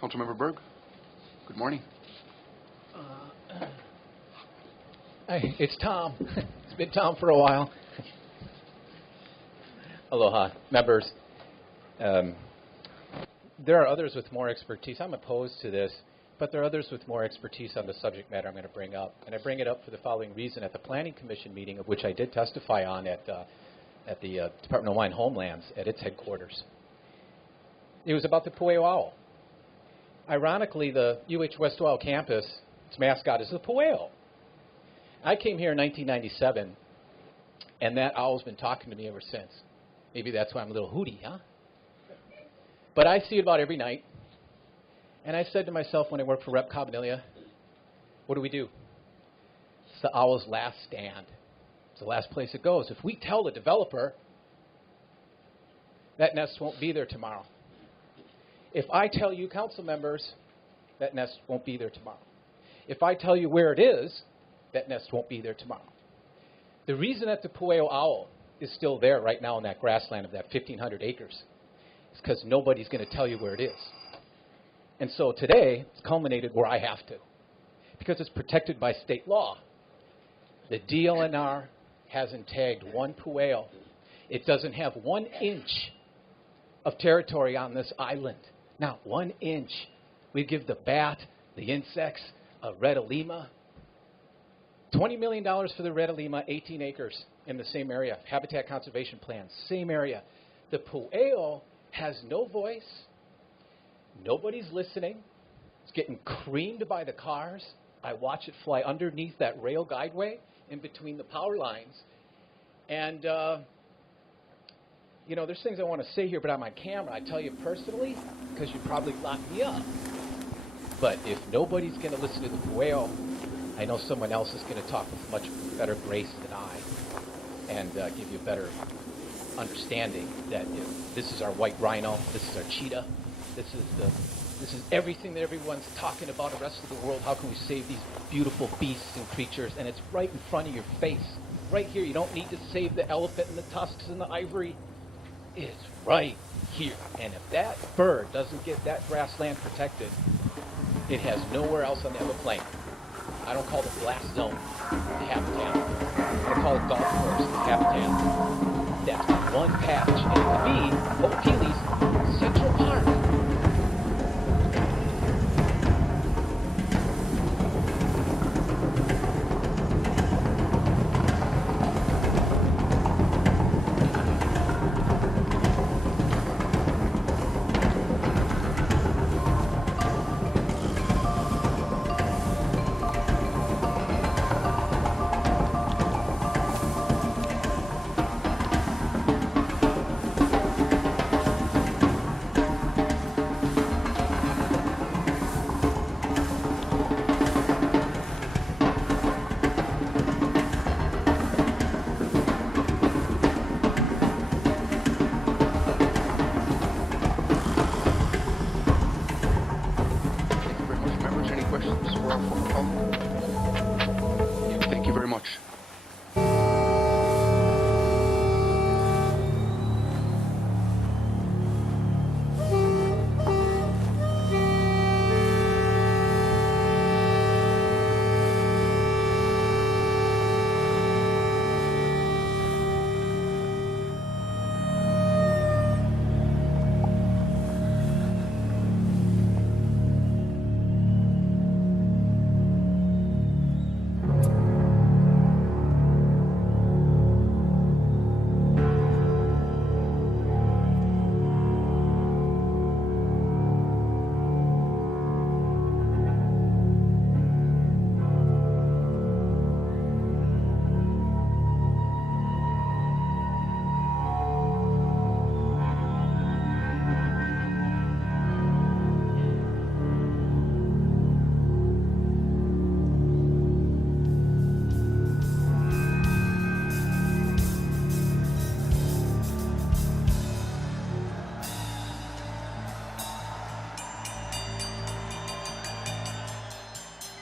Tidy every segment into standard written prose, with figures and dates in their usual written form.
Councilmember Berg, good morning. Hey, it's Tom. It's been Tom for a while. Aloha, members. There are others with more expertise. I'm opposed to this, but there are others with more expertise on the subject matter I'm going to bring up. And I bring it up for the following reason. At the Planning Commission meeting, of which I did testify on at the Department of Hawaiian Homelands at its headquarters, it was about the PUEO owl. Ironically, the UHWO campus, its mascot is the PUEO. I came here in 1997, and that owl's been talking to me ever since. Maybe that's why I'm a little hooty, huh? But I see it about every night. And I said to myself when I worked for Rep. Cabanilla, what do we do? It's the owl's last stand. It's the last place it goes. If we tell the developer, that nest won't be there tomorrow. If I tell you, council members, that nest won't be there tomorrow. If I tell you where it is, that nest won't be there tomorrow. The reason that the PUEO owl is still there right now in that grassland of that 1,500 acres is because nobody's going to tell you where it is. And so today, it's culminated where I have to, because it's protected by state law. The DLNR hasn't tagged one PUEO. It doesn't have 1 inch of territory on this island. Not 1 inch. We give the bat, the insects, a red lima. $20 million for the red lima, 18 acres in the same area. Habitat conservation plan, same area. The PUEO has no voice. Nobody's listening. It's getting creamed by the cars. I watch it fly underneath that rail guideway in between the power lines. And, you know, there's things I want to say here, but I'm on camera. I tell you personally, because you probably lock me up. But if nobody's going to listen to the PUEO, I know someone else is going to talk with much better grace than I and give you a better understanding that if this is our white rhino, this is our cheetah, this is everything that everyone's talking about the rest of the world. How can we save these beautiful beasts and creatures? And it's right in front of your face. Right here. You don't need to save the elephant and the tusks and the ivory. It's right here. And if that bird doesn't get that grassland protected, it has nowhere else on the other planet. I don't call it the blast zone the habitat. I don't call it golf course the habitat. That's one patch. And it could be O'Keeley's Central Park. Thank you very much.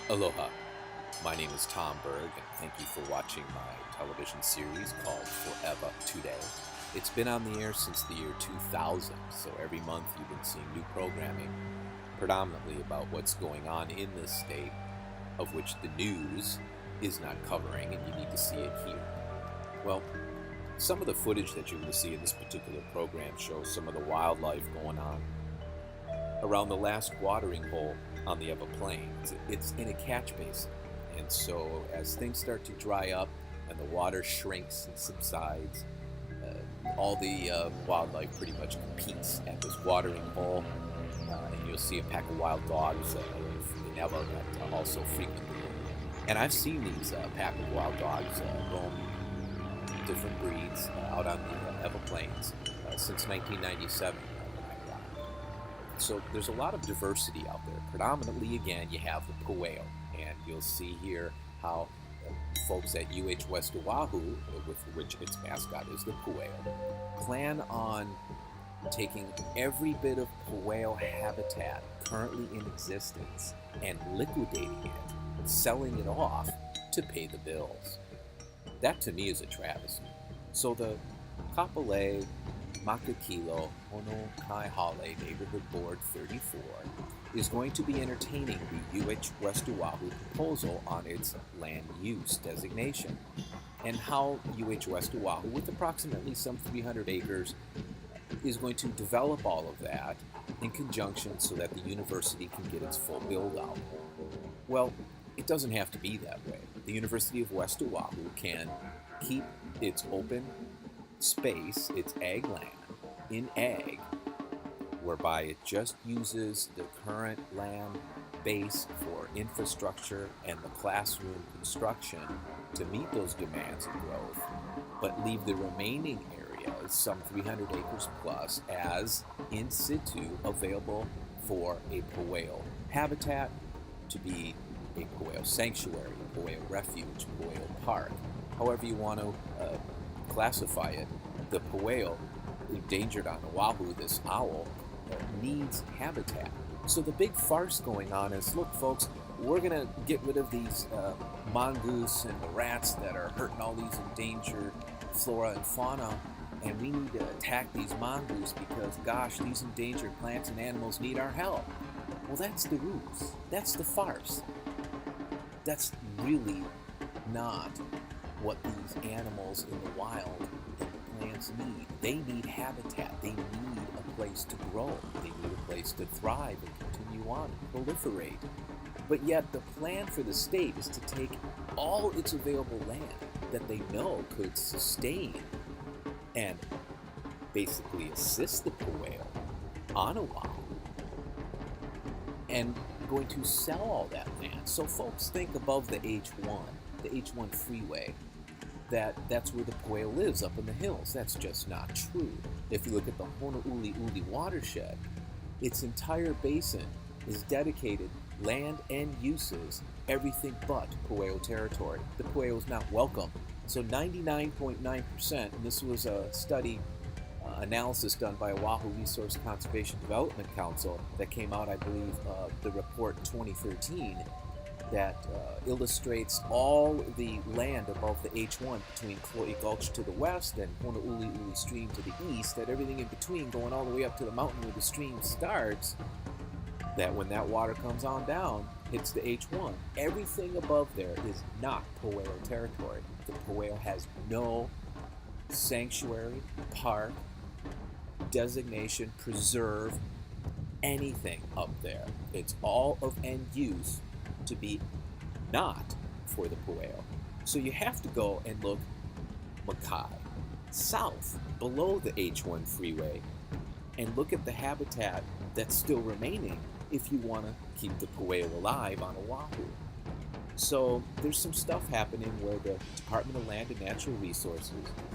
Aloha, my name is Tom Berg, and thank you for watching my television series called Forever Today. It's been on the air since the year 2000, so every month you've been seeing new programming predominantly about what's going on in this state, of which the news is not covering, and you need to see it here. Well, some of the footage that you're going to see in this particular program shows some of the wildlife going on around the last watering hole on the Eva Plains. It's in a catch basin, and so as things start to dry up and the water shrinks and subsides, all the wildlife pretty much competes at this watering hole, and you'll see a pack of wild dogs in Eva that also frequent the area. And I've seen these pack of wild dogs roam different breeds out on the Eva Plains since 1997. So there's a lot of diversity out there. Predominantly, again, you have the PUEO, and you'll see here how folks at UHWO, with which its mascot is the PUEO, plan on taking every bit of PUEO habitat currently in existence and liquidating it, selling it off to pay the bills. That to me is a travesty. So the Kapolei Makakilo Hono Kai Hale Neighborhood Board 34 is going to be entertaining the UHWO proposal on its land use designation, and how UHWO, with approximately some 300 acres, is going to develop all of that in conjunction so that the university can get its full build out. Well, it doesn't have to be that way. The University of West Oahu can keep its open space, its ag land, in ag, whereby it just uses the current land base for infrastructure and the classroom construction to meet those demands of growth, but leave the remaining areas, some 300 acres plus, as in situ available for a PUEO habitat, to be a PUEO sanctuary, PUEO refuge, PUEO park, however you want to classify it. The PUEO, endangered on Oahu, this owl, needs habitat. So the big farce going on is, look folks, we're going to get rid of these mongoose and the rats that are hurting all these endangered flora and fauna, and we need to attack these mongoose because, gosh, these endangered plants and animals need our help. Well, that's the ruse. That's the farce. That's really not what these animals in the wild and the plants need. They need habitat. They need a place to grow. They need a place to thrive and continue on and proliferate. But yet the plan for the state is to take all its available land that they know could sustain and basically assist the PUEO on Oahu, and going to sell all that land. So folks think above the H1 freeway, that's where the PUEO lives, up in the hills. That's just not true. If you look at the Honouliuli watershed, its entire basin is dedicated land and uses everything but PUEO territory. The PUEO is not welcome. So 99.9%, and this was a study analysis done by Oahu Resource Conservation Development Council that came out, I believe, the report 2013, that illustrates all the land above the H1 between Klo'i Gulch to the west and Honouliuli Stream to the east, that everything in between going all the way up to the mountain where the stream starts, that when that water comes on down, hits the H1, everything above there is not PUEO territory. The PUEO has no sanctuary, park, designation, preserve, anything up there. It's all of end use to be not for the PUEO. So you have to go and look Makai, south, below the H1 freeway, and look at the habitat that's still remaining if you want to keep the PUEO alive on Oahu. So there's some stuff happening where the Department of Land and Natural Resources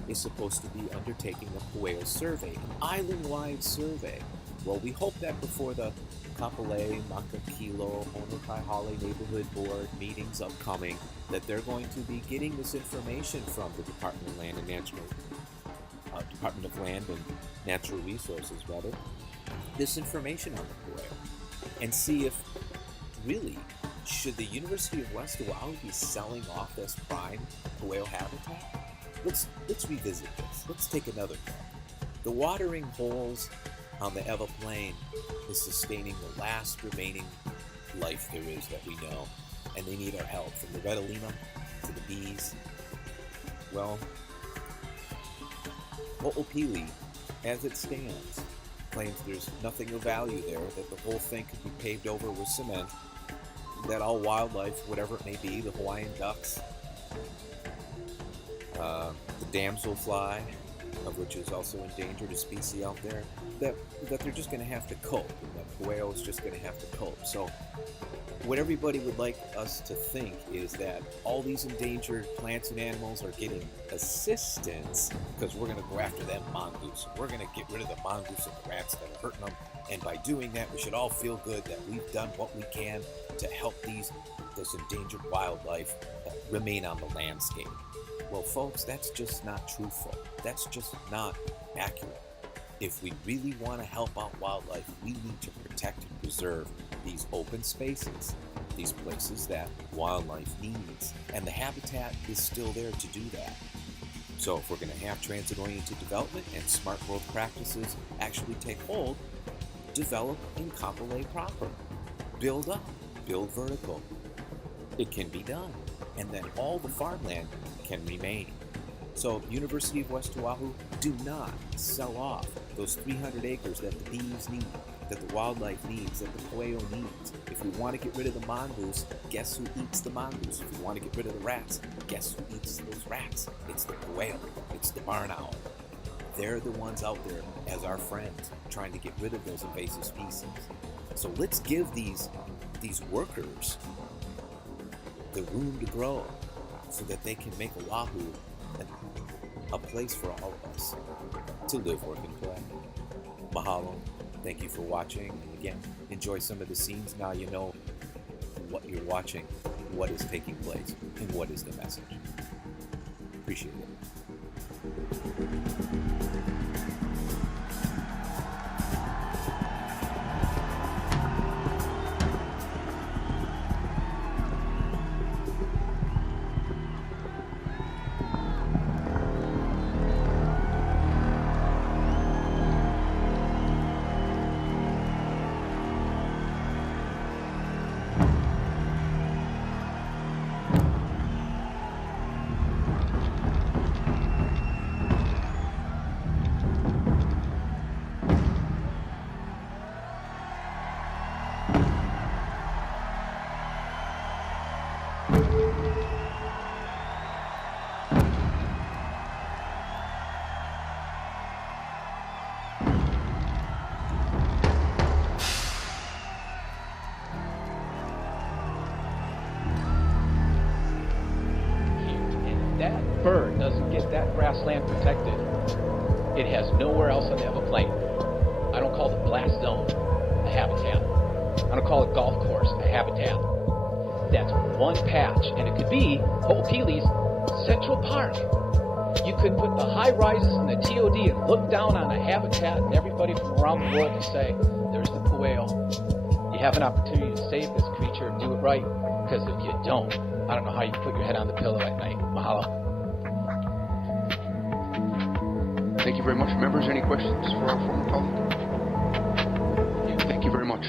is supposed to be undertaking a PUEO survey, an island-wide survey. Well, we hope that before the Kapolei Makakilo Hono Hale Neighborhood Board meetings upcoming, that they're going to be getting this information from the Department of Land and Natural Resources, this information on the PUEO, and see if really should the University of West Oahu be selling off this prime PUEO habitat? Let's revisit this. Let's take another look. The watering holes on the Eva Plain is sustaining the last remaining life there is that we know, and they need our help, from the red Alima to the bees. Well, Ho'opili, as it stands, claims there's nothing of value there, that the whole thing could be paved over with cement, that all wildlife, whatever it may be, the Hawaiian ducks, the damselfly, of which is also endangered, a species out there, that they're just going to have to cope, and that PUEO is just going to have to cope. So what everybody would like us to think is that all these endangered plants and animals are getting assistance because we're going to go after them mongoose. We're going to get rid of the mongoose and the rats that are hurting them. And by doing that, we should all feel good that we've done what we can to help this endangered wildlife remain on the landscape. Well, folks, that's just not truthful. That's just not accurate. If we really want to help out wildlife, we need to protect and preserve these open spaces, these places that wildlife needs. And the habitat is still there to do that. So if we're going to have transit-oriented development and smart growth practices actually take hold, develop in kapolei proper. Build up, build vertical. It can be done. And then all the farmland can remain. So University of West Oahu, do not sell off those 300 acres that the bees need, that the wildlife needs, that the PUEO needs. If we want to get rid of the mongoose, guess who eats the mongoose? If we want to get rid of the rats, guess who eats those rats? It's the PUEO. It's the barn owl. They're the ones out there as our friends trying to get rid of those invasive species. So let's give these workers the room to grow so that they can make Oahu a place for all of us to live, work, and play. Mahalo. Thank you for watching. And again, enjoy some of the scenes. Now you know what you're watching, what is taking place, and what is the message. Appreciate it. Bird doesn't get that grassland protected, it has nowhere else on the Eva Plain. I don't call the blast zone a habitat. I don't call it golf course a habitat. That's one patch, and it could be Ho'opili's Central Park. You could put the high rises and the TOD and look down on a habitat, and everybody from around the world can say, there's the PUEO. You have an opportunity to save this creature and do it right, because if you don't, I don't know how you put your head on the pillow at night. Mahalo. Thank you very much. Members, any questions for our forum public? Thank you very much.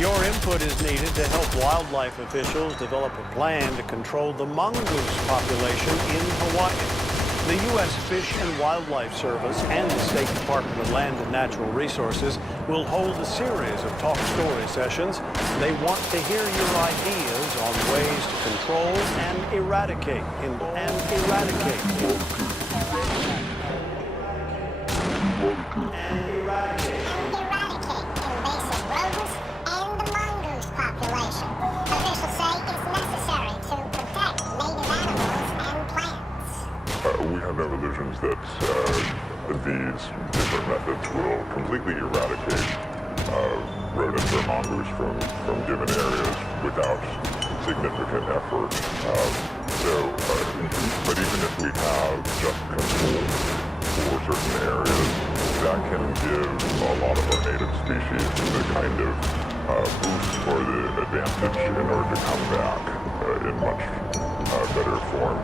Your input is needed to help wildlife officials develop a plan to control the mongoose population in Hawaii. The U.S. Fish and Wildlife Service and the State Department of Land and Natural Resources will hold a series of talk story sessions. They want to hear your ideas on ways to control and eradicate invasive rodents and the mongoose population. Officials say it's necessary to protect native animals and plants. We have no illusions that these different methods will completely eradicate rodents or mongoose from given areas without significant effort. But even if we have just control for certain areas, that can give a lot of our native species the kind of boost or the advantage in order to come back in much better form.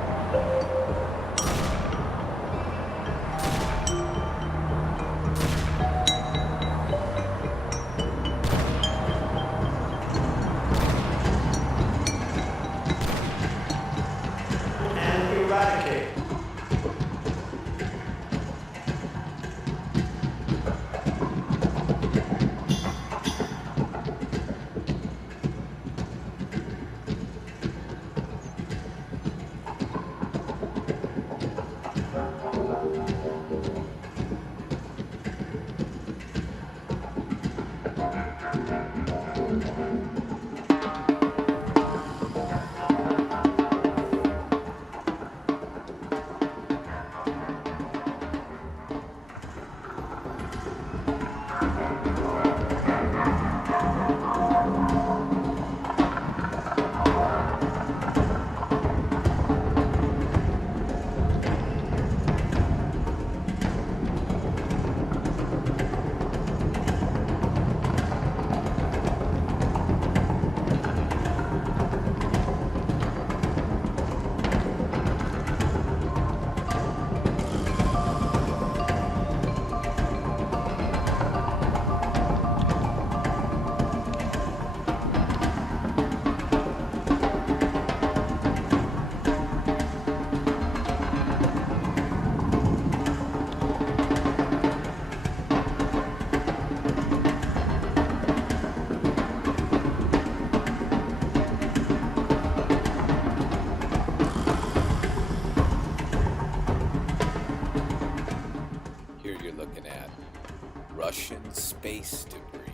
Russian space debris.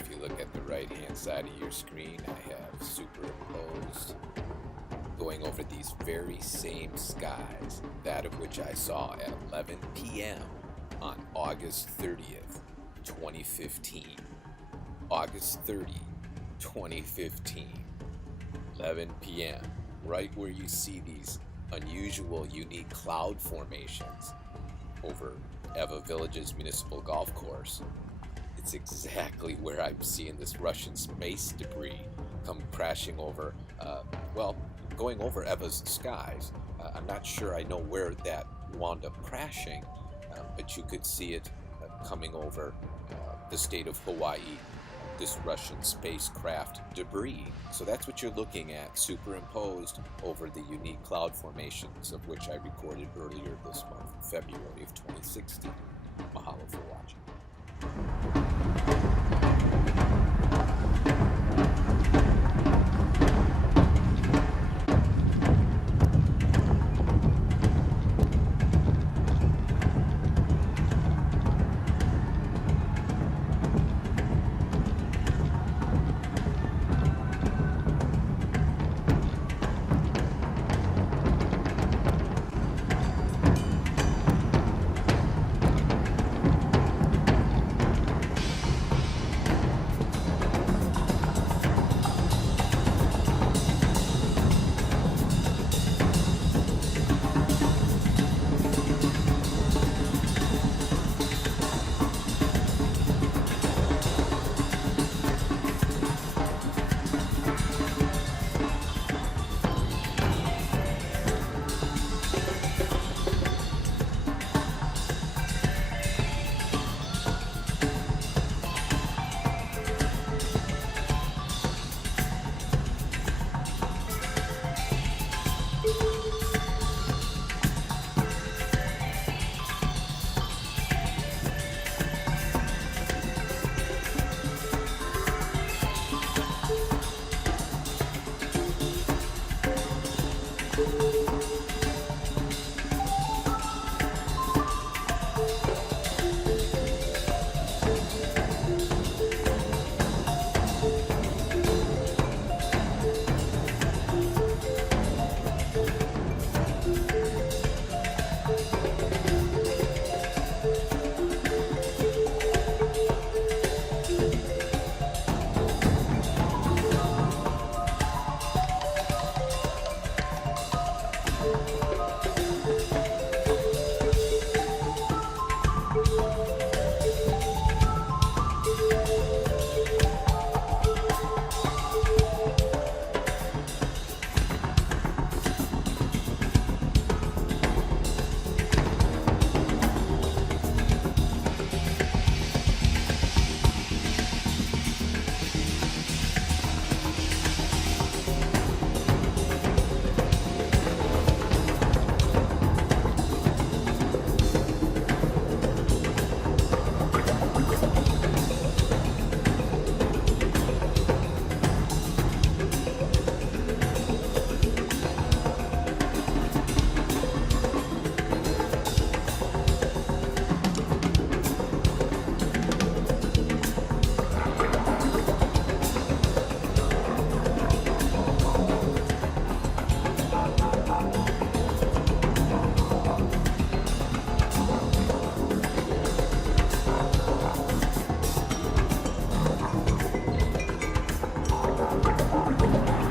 If you look at the right-hand side of your screen, I have superimposed going over these very same skies, that of which I saw at 11 p.m. on August 30th, 2015. August 30, 2015, 11 p.m., right where you see these unusual, unique cloud formations over Eva Village's municipal golf course. It's exactly where I'm seeing this Russian space debris come crashing over, going over Eva's skies. I'm not sure I know where that wound up crashing, but you could see it coming over the state of Hawaii, this Russian spacecraft debris. So that's what you're looking at, superimposed over the unique cloud formations of which I recorded earlier this month, February of 2016. Mahalo for watching.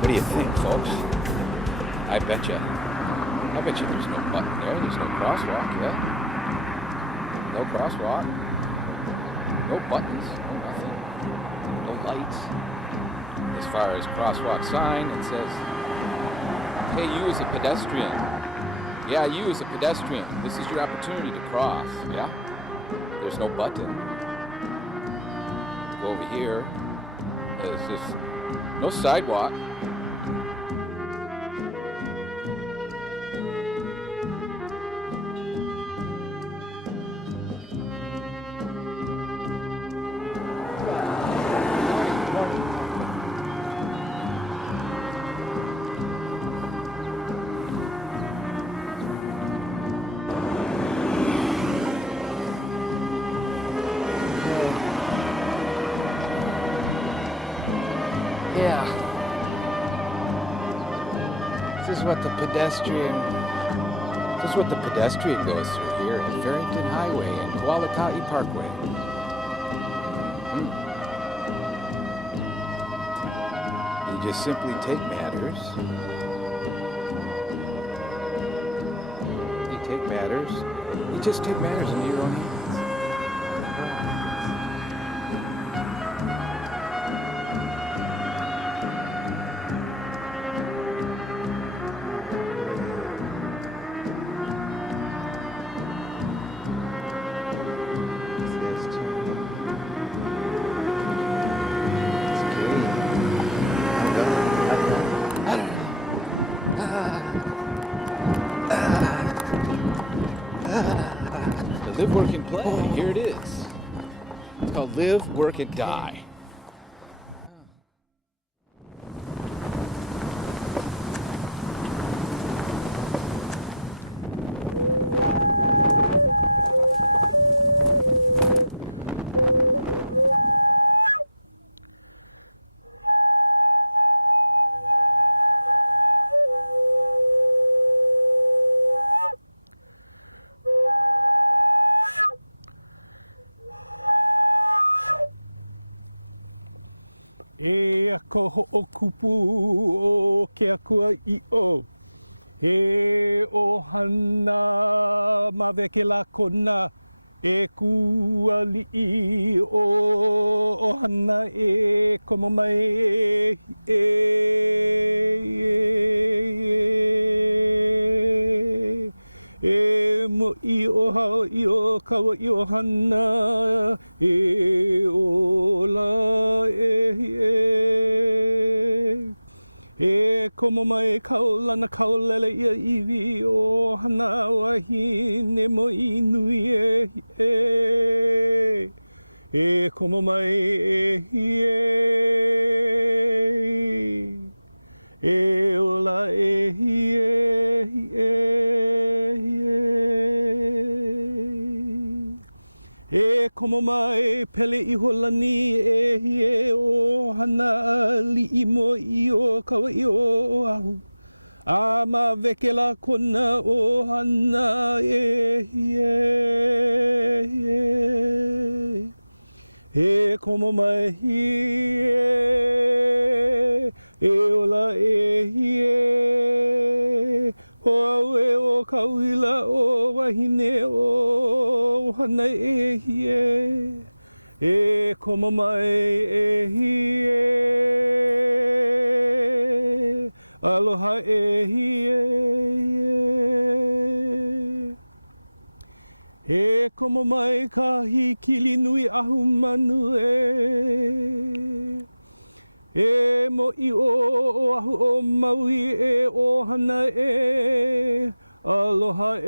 do you think, folks? I bet you there's no button there. There's no crosswalk, yeah? No crosswalk. No buttons. No nothing. No lights. As far as crosswalk sign, it says, hey, you as a pedestrian. Yeah, you as a pedestrian. This is your opportunity to cross, yeah? There's no button. Go over here. There's just no sidewalk. Yeah. This is what the pedestrian goes through here at Farrington Highway and Kualaka'i Parkway. You just simply take matters. You just take matters into your own hands. Live, work, and play. Here it is. It's called Live, Work, and Die. E ako ho'okupu o ke akua I o. E ohana maweke la kona e kua li'i o ohana e komo mai e mo I o hao I o kawa I o hana e o la e komo mai kaulana kaulele ia iwi o hana wahine mo I nui e komo mai e ola e komo mai pele I holani e o hana li'i mo I o kawa I o ahu. A ma veke la kona o hana e komo mai e ola o au e o kauila o wahine o hana e komo mai aloha e komo mai kahi kili nui ahu manu e mo I o ahu o maui e o hana aloha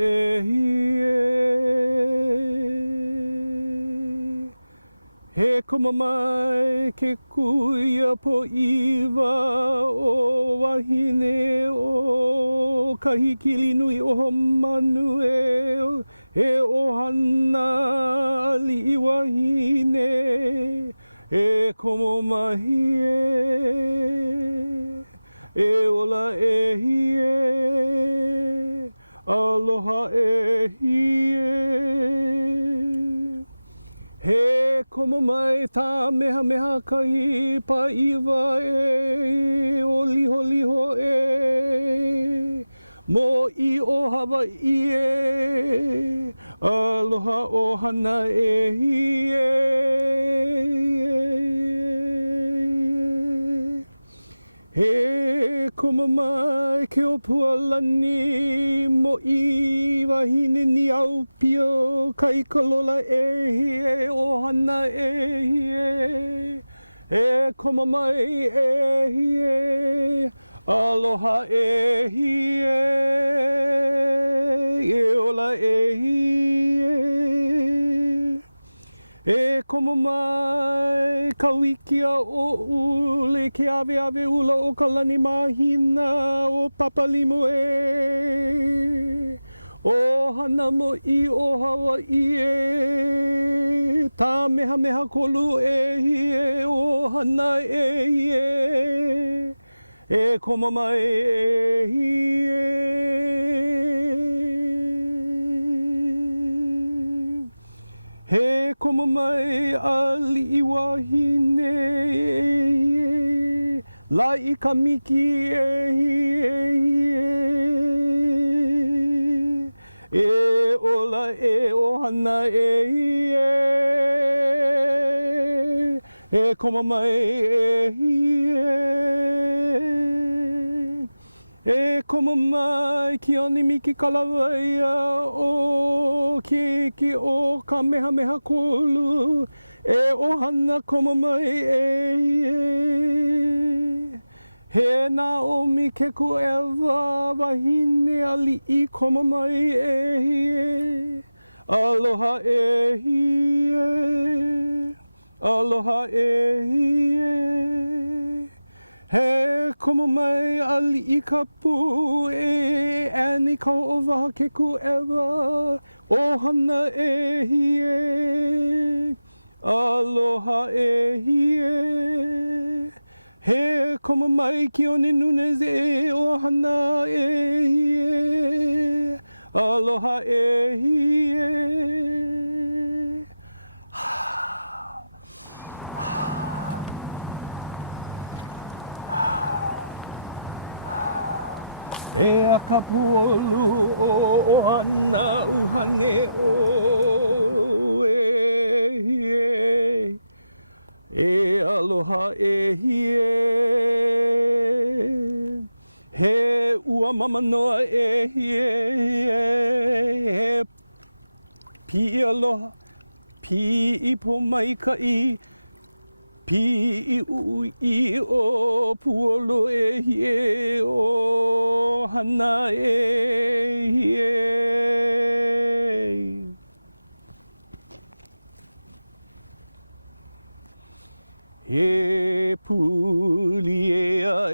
he komo mai ke kuia po iwa o wahine o kahi kili nui o manu e o hana li'i wahine e komo mahi e ola aloha he komo mai tā meha meha kahi paiwa e o liho liho e mo I o Hawaii e aloha o hana e hi he komo mai ke o pualani mo I wahine ni au pio kai kalola e hi e o hana e hi e komo mai e hi e aloha e hi e ola e hi e komo mai ka wikia o ule ke ave ave ula o ka lani mahina o papalimo e o hana mo I o Hawaii e tā meha meha kolu e hi e o hana e hi e komo mai e hi he komo mai a li'i wahine la I ka miki e hi e ola e o hana e hi e komo mai e hi e komo mai ki ani miki kalawaia o ki o ka meha meha kolu e ohana komo mai e he Naomi ke kuewa wahine a li'i komo mai e aloha e aloha e he komo mai a li'i ka pu e ani ka owaha ke kuewa ohana e aloha e he komo mai ki oni Nunes e ohana e aloha e e a kapolu o hana uhane o e aloha e he ua mamanoa e he pi aloha pi ipo mai ka I pi I ui o puolo e o hana e he puli e a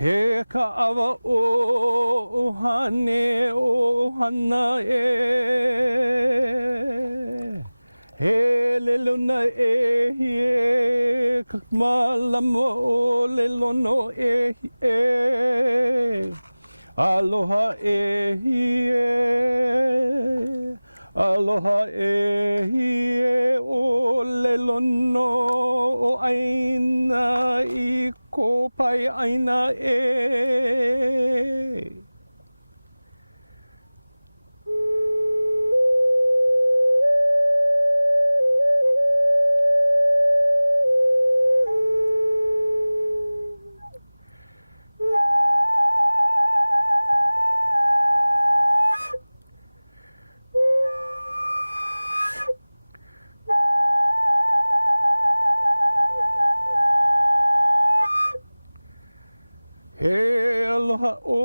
he ka awa o hane o hana e he lelona e ka malama o lelono e aloha e aloha e o lelono o aina I ko pai aina e he o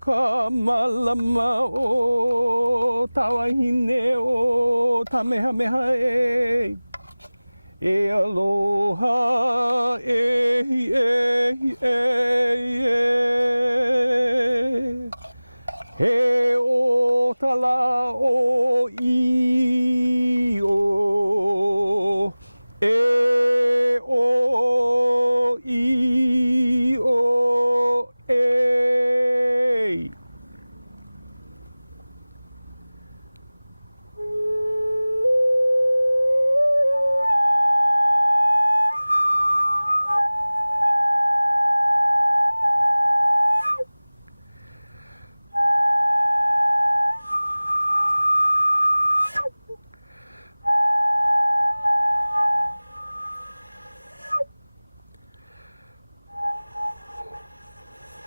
ka malama o tawahine o tamehameha e aloha he o tala o I o o I o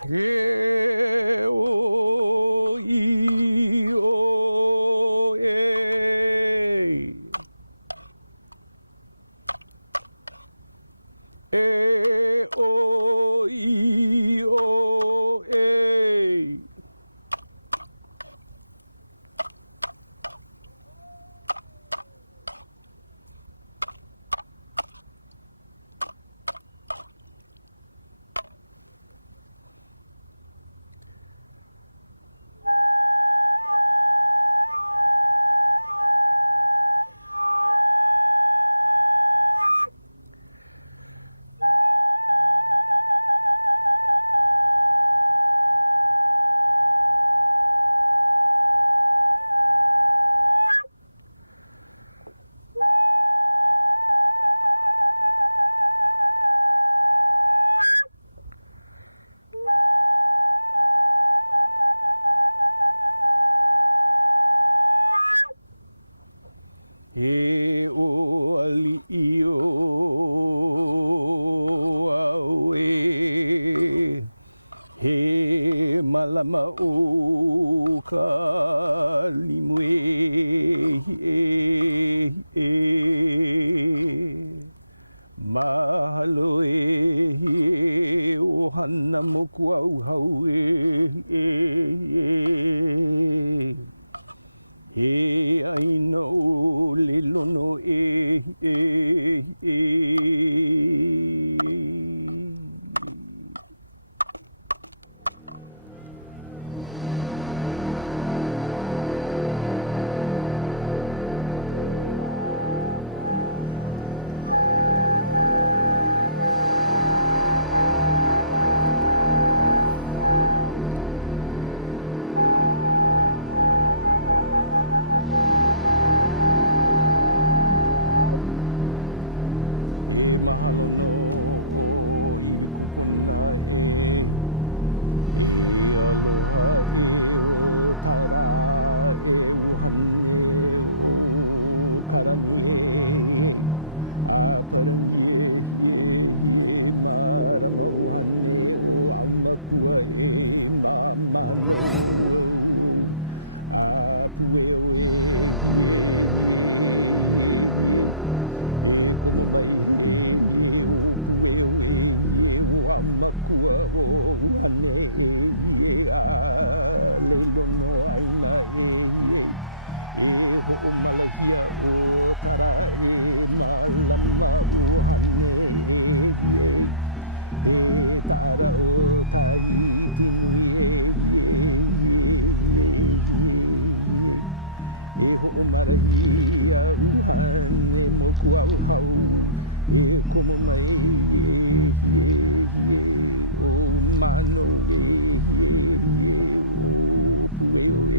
e o I o e o I o e o ali o au he malama o ka limu mahalo o hana moku au hau he aina o le lono e mahalo no o iwi kupuna e aloha o tara e uhane o karani a parangi marama uhane o amakua mamano a PUEO e como mai o PUEO o amakua o hane a leilono aina ho malahia o tara malama o hane e tara o Tahiti nui e ho marahi a uhane moku au hau e como mai o mano o PUEO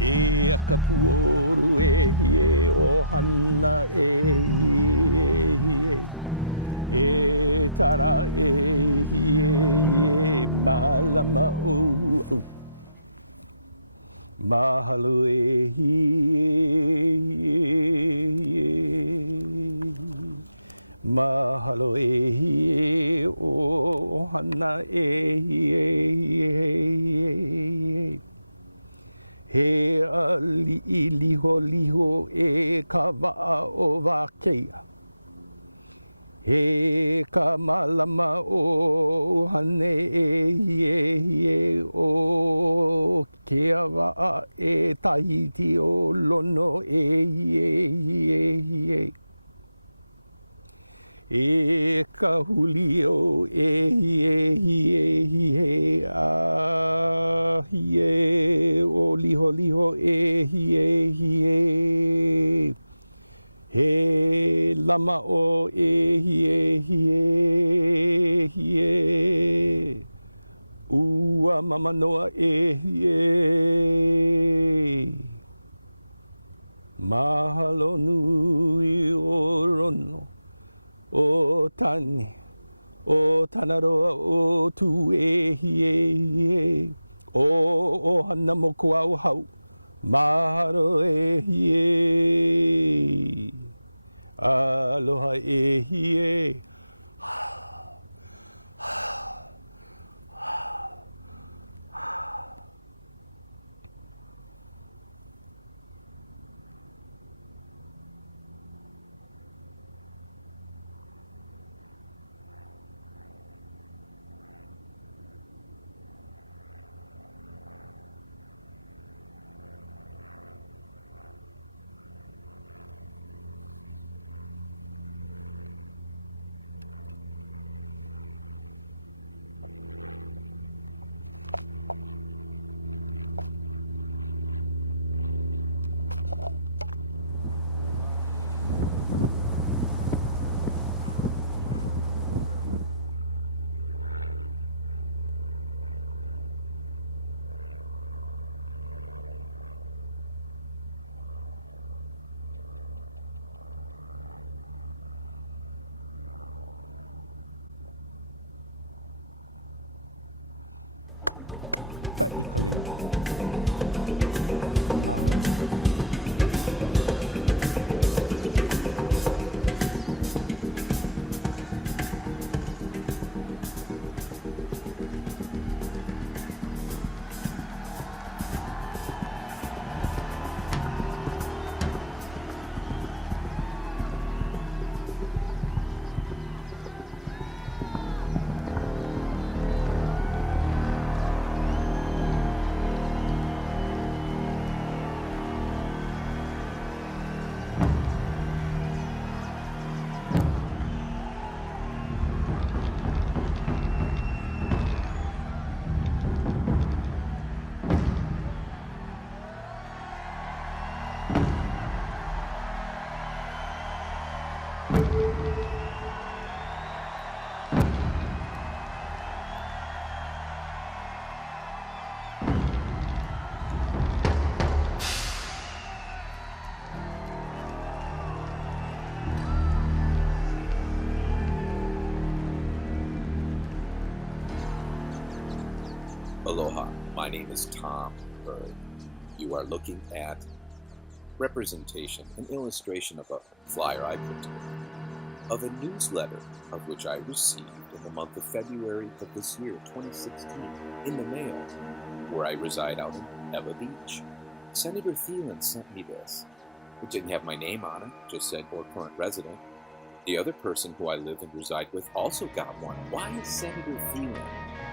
e akapuoru o hana e tara malama o mahalo mahalo o hana He ali'i liho liho e ka wa'a o Wākeia. He ka malama o hane e hie o ke wa'a e tahiti o lono e hie. E ka huli o e hie a hie o liho liho e hie. He lama o e hie. Ua mamanoa e hie. Mahalo nui o rono. O tani, o tanaroa o tu e hie. O hana moku au hau, mahalo e hie. Aloha e hie. Aloha, my name is Tom Bird. You are looking at representation, an illustration of a flyer I put together, of a newsletter of which I received in the month of February of this year, 2016, in the mail, where I reside out in Eva Beach. Senator Thielen sent me this. It didn't have my name on it, just said, or current resident. The other person who I live and reside with also got one. Why is Senator Thielen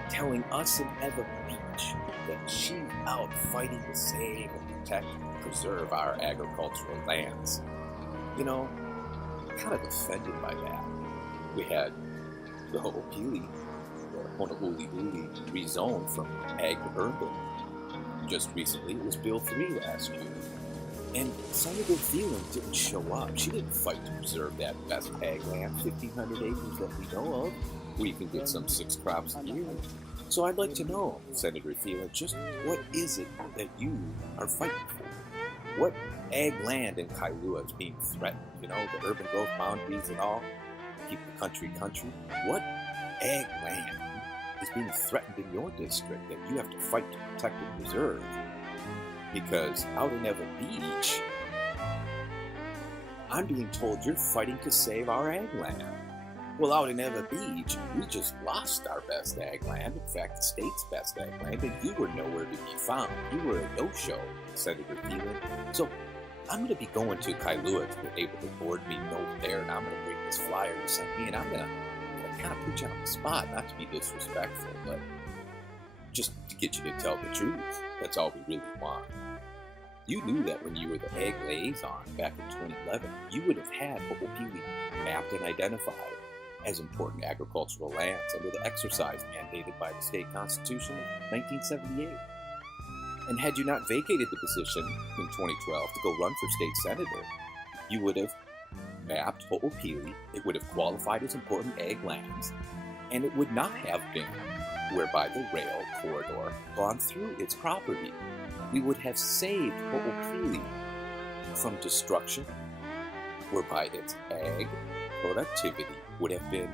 telling us in Eva Beach that she's out fighting to save and protect and preserve our agricultural lands? You know, I'm kind of offended by that. We had the Ho'opili, or Honolulu rezoned from ag to urban. Just recently, it was Bill 3 last year. And Senator Thielen didn't show up. She didn't fight to preserve that best ag land, 1,500 acres that we know of, where you can get some 6 crops a year. So I'd like to know, Senator Thielen, just what is it that you are fighting for? What ag land in Kailua is being threatened? You know, the urban growth boundaries and all, keep the country country. What ag land is being threatened in your district that you have to fight to protect and preserve? Because out in Eva Beach, I'm being told you're fighting to save our ag land. Well, out in Eva Beach, we just lost our best ag land. In fact, the state's best ag land, and you were nowhere to be found. You were a no-show, Senator Thielen. So I'm going to be going to Kailua to the neighborhood board meeting over there, and I'm going to bring this flyer you sent me, and I'm going to kind of put you on the spot, not to be disrespectful, but just to get you to tell the truth. That's all we really want. You knew that when you were the ag liaison back in 2011, you would have had Ho'opili mapped and identified as important agricultural lands under the exercise mandated by the state constitution of 1978. And had you not vacated the position in 2012 to go run for state senator, you would have mapped Ho'opili, it would have qualified as important ag lands, and it would not have been whereby the rail corridor gone through its property. We would have saved Ho'opili from destruction, whereby its ag productivity would have been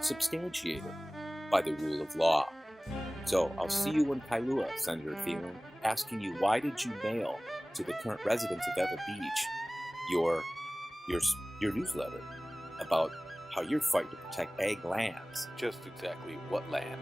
substantiated by the rule of law. So I'll see you in Kailua, Senator Thielen, asking you, why did you mail to the current residents of Eva Beach your newsletter about how you're fighting to protect ag lands? Just exactly what land?